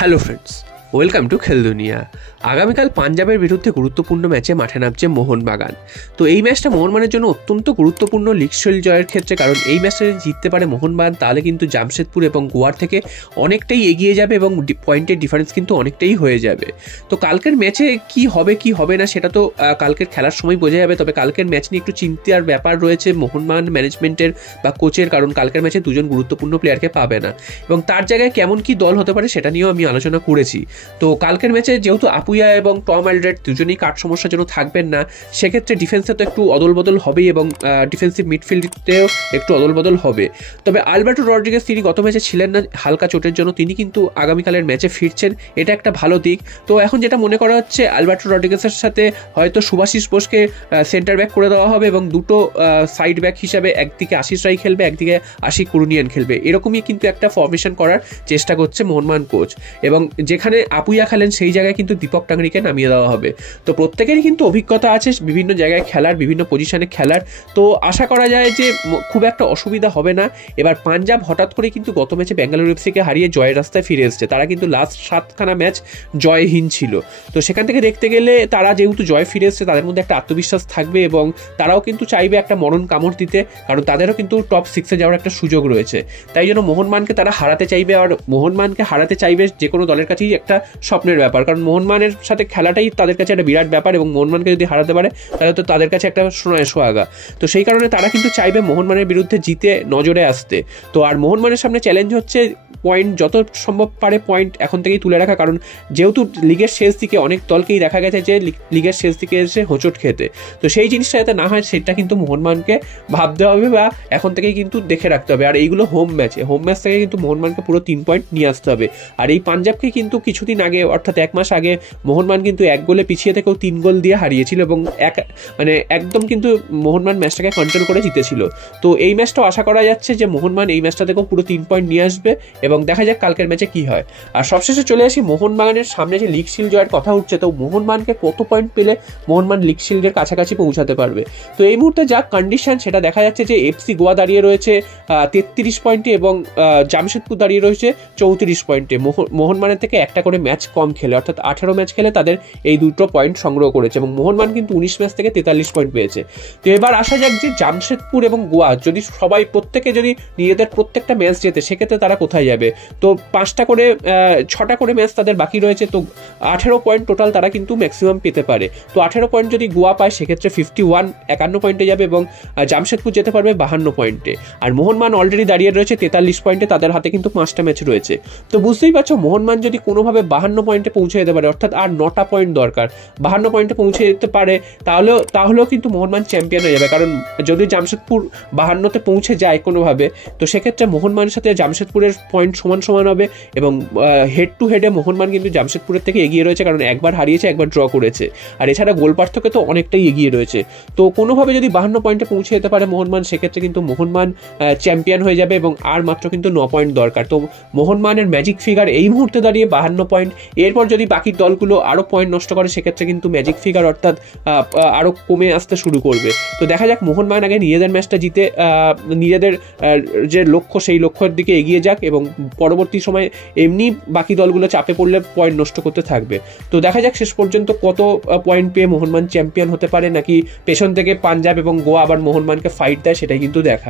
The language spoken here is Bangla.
হ্যালো ফ্রেন্ডস, ওয়েলকাম টু খেল দুনিয়া। আগামীকাল পাঞ্জাবের বিরুদ্ধে গুরুত্বপূর্ণ ম্যাচে মাঠে নামছে মোহনবাগান। তো এই ম্যাচটা মোহনবাগানের জন্য অত্যন্ত গুরুত্বপূর্ণ লিগ শিল্ড জয়ের ক্ষেত্রে, কারণ এই ম্যাচটা যদি জিততে পারে মোহনবাগান তাহলে কিন্তু জামশেদপুর এবং গোয়ার থেকে অনেকটাই এগিয়ে যাবে এবং পয়েন্টের ডিফারেন্স কিন্তু অনেকটাই হয়ে যাবে। তো কালকের ম্যাচে কি হবে কি হবে না সেটা তো কালকের খেলার সময় বোঝা যাবে। তবে কালকের ম্যাচ নিয়ে একটু চিন্তার ব্যাপার রয়েছে মোহনবাগান ম্যানেজমেন্টের বা কোচের, কারণ কালকের ম্যাচে দুজন গুরুত্বপূর্ণ প্লেয়ারকে পাবে না এবং তার জায়গায় কেমন কি দল হতে পারে সেটা নিয়েও আমি আলোচনা করেছি। তো কালকের ম্যাচে যেহেতু আপুয়া এবং টম অ্যালড্রেড দুজনেই কাট সমস্যার জন্য থাকবেন না, সেক্ষেত্রে ডিফেন্সে তো একটু অদলবদল হবেই এবং ডিফেন্সিভ মিডফিল্ডেও একটু অদলবদল হবে। তবে আলবার্টো রড্রিগেজ তিনি গত ম্যাচে ছিলেন না হালকা চোটের জন্য, তিনি কিন্তু আগামীকালের ম্যাচে ফিরছেন, এটা একটা ভালো দিক। তো এখন যেটা মনে করা হচ্ছে আলবার্টো রড্রিগেজের সাথে হয়তো সুভাশিস বোসকে সেন্টার ব্যাক করে দেওয়া হবে এবং দুটো সাইড ব্যাক হিসাবে একদিকে আশিস রায় খেলবে, একদিকে আশিক কুরুনিয়ান খেলবে, এরকমই কিন্তু একটা ফরমেশন করার চেষ্টা করছে মোহনবাগান কোচ। এবং যেখানে আপুয়া খেলেন সেই জায়গায় কিন্তু দীপক টাংরিকে নামিয়ে দেওয়া হবে। তো প্রত্যেকেরই কিন্তু অভিজ্ঞতা আছে বিভিন্ন জায়গায় খেলার, বিভিন্ন পজিশনে খেলার। তো আশা করা যায় যে খুব একটা অসুবিধা হবে না। এবার পাঞ্জাব হঠাৎ করে কিন্তু গত ম্যাচে বেঙ্গালুরু এফসিকে হারিয়ে জয়ের রাস্তায় ফিরে এসেছে। তারা কিন্তু লাস্ট 7খানা ম্যাচ জয়হীন ছিল। তো সেখান থেকে দেখতে গেলে তারা যেহেতু জয় ফিরে এসেছে তাদের মধ্যে একটা আত্মবিশ্বাস থাকবে এবং তারাও কিন্তু চাইবে একটা মরণ কামড় দিতে, কারণ তাদেরও কিন্তু টপ 6-এ যাওয়ার একটা সুযোগ রয়েছে। তাই জন্য মোহনবাগানকে তারা হারাতে চাইবে, আর মোহনবাগানকে হারাতে চাইবে যে কোনো দলের কাছেই একটা স্বপ্নের ব্যাপার, কারণ মোহনবাগানের সাথে খেলাটাই তাদের কাছে একটা বিরাট ব্যাপার এবং মোহনবাগানকে যদি হারাতে পারে তাহলে তো তাদের কাছে একটা সোহাগা। তো সেই কারণে তারা কিন্তু চাইবে মোহনবাগানের বিরুদ্ধে জিতে নজরে আসতে। তো আর মোহনবাগানের সামনে চ্যালেঞ্জ হচ্ছে পয়েন্ট যত সম্ভব পারে পয়েন্ট এখন থেকেই তুলে রাখা, কারণ যেহেতু লিগের শেষ দিকে অনেক দলকেই দেখা গেছে যে লিগের শেষ দিকে এসে হোঁচট খেতে, তো সেই জিনিসটা যাতে না হয় সেটা কিন্তু মোহনবাগানকে ভাবতে হবে বা এখন থেকেই কিন্তু দেখে রাখতে হবে। আর এইগুলো হোম ম্যাচ থেকে কিন্তু মোহনবাগানকে পুরো 3 পয়েন্ট নিয়ে আসতে হবে। আর এই পাঞ্জাবকে কিন্তু কিছুদিন আগে অর্থাৎ 1 মাস আগে মোহনবাগান কিন্তু 1 গোলে পিছিয়ে থেকেও 3 গোল দিয়ে হারিয়েছিল এবং একদম কিন্তু মোহনবাগান ম্যাচটাকে কন্ট্রোল করে জিতেছিল। তো এই ম্যাচটাও আশা করা যাচ্ছে যে মোহনবাগান এই ম্যাচটা থেকেও পুরো 3 পয়েন্ট নিয়ে আসবে এবং দেখা যাক কালকের ম্যাচে কি হয়। আর সবশেষে চলে আসি মোহনবাগানের সামনে যে লিগ শিল্ড জয়ের কথা উঠছে, তো মোহনবাগানকে কত পয়েন্ট পেলে মোহনবাগান লিগ শিল্ডের কাছাকাছি পৌঁছাতে পারবে। তো এই মুহূর্তে যা কন্ডিশন সেটা দেখা যাচ্ছে যে এফসি গোয়া দাঁড়িয়ে রয়েছে 33 পয়েন্টে এবং জামশেদপুর দাঁড়িয়ে রয়েছে 34 পয়েন্টে। মোহনবাগানের থেকে একটা করে ম্যাচ কম খেলে, অর্থাৎ 18 ম্যাচ খেলে তাদের এই দুটো পয়েন্ট সংগ্রহ করেছে এবং মোহনবাগান কিন্তু 19 ম্যাচ থেকে 43 পয়েন্ট পেয়েছে। তো এবার আসা যাক যে জামশেদপুর এবং গোয়া যদি সবাই প্রত্যেকে যদি নিজেদের প্রত্যেকটা ম্যাচ জেতে সেক্ষেত্রে তারা কোথায় যাবে। তো 6টা করে ম্যাচ তাদের বাকি রয়েছে, তো 18 পয়েন্ট টোটাল তারা কিন্তু ম্যাক্সিমাম পেতে পারে। তো 18 পয়েন্ট যদি গোয়া পায় সেক্ষেত্রে 51 পয়েন্টে যাবে এবং জামশেদপুর যেতে পারবে 52 পয়েন্টে। আর মোহনবাগান অলরেডি দাঁড়িয়ে রয়েছে 43 পয়েন্টে, তাদের হাতে কিন্তু 5টা ম্যাচ রয়েছে। তো বুঝতেই পারছো মোহনবাগান যদি কোনোভাবে 52 পয়েন্টে পৌঁছে যেতে পারে, অর্থাৎ আর 9টা পয়েন্ট দরকার, 52 পয়েন্টে পৌঁছে যেতে পারে তাহলেও কিন্তু মোহনবাগান চ্যাম্পিয়ন হয়ে যাবে। কারণ যদি জামশেদপুর 52তে পৌঁছে যায় কোনোভাবে, তো সেক্ষেত্রে মোহনবাগানের সাথে জামশেদপুরের পয়েন্ট সমান হবে এবং হেড টু হেডে মোহনবাগান কিন্তু জামশেদপুরের থেকে এগিয়ে রয়েছে, কারণ একবার হারিয়েছে একবার ড্র করেছে। আর এছাড়া গোল পার্থক্য তো অনেকটাই এগিয়ে রয়েছে। তো কোনোভাবে যদি 52 পয়েন্টে পৌঁছে যেতে পারে মোহনবাগান, সেক্ষেত্রে কিন্তু মোহনবাগান চ্যাম্পিয়ন হয়ে যাবে এবং আর মাত্র কিন্তু 9 পয়েন্ট দরকার। তো মোহনবাগানের ম্যাজিক ফিগার এই মুহূর্তে দাঁড়িয়ে 52 পয়েন্ট। এরপর যদি বাকি দলগুলো আরও পয়েন্ট নষ্ট করে সেক্ষেত্রে কিন্তু ম্যাজিক ফিগার অর্থাৎ আরও কমে আসতে শুরু করবে। তো দেখা যাক মোহনবাগান আগে নিজেদের ম্যাচটা জিতে নিজেদের যে লক্ষ্য সেই লক্ষ্যের দিকে এগিয়ে যাক এবং পরবর্তী সময় এমনি বাকি দলগুলো চাপে পড়লে পয়েন্ট নষ্ট করতে থাকবে। তো দেখা যাক শেষ পর্যন্ত কত পয়েন্ট পেয়ে মোহনবাগান চ্যাম্পিয়ন হতে পারে, নাকি পেছন থেকে পাঞ্জাব এবং গোয়া আবার মোহনবাগানকে ফাইট দেয়, সেটাই কিন্তু দেখা।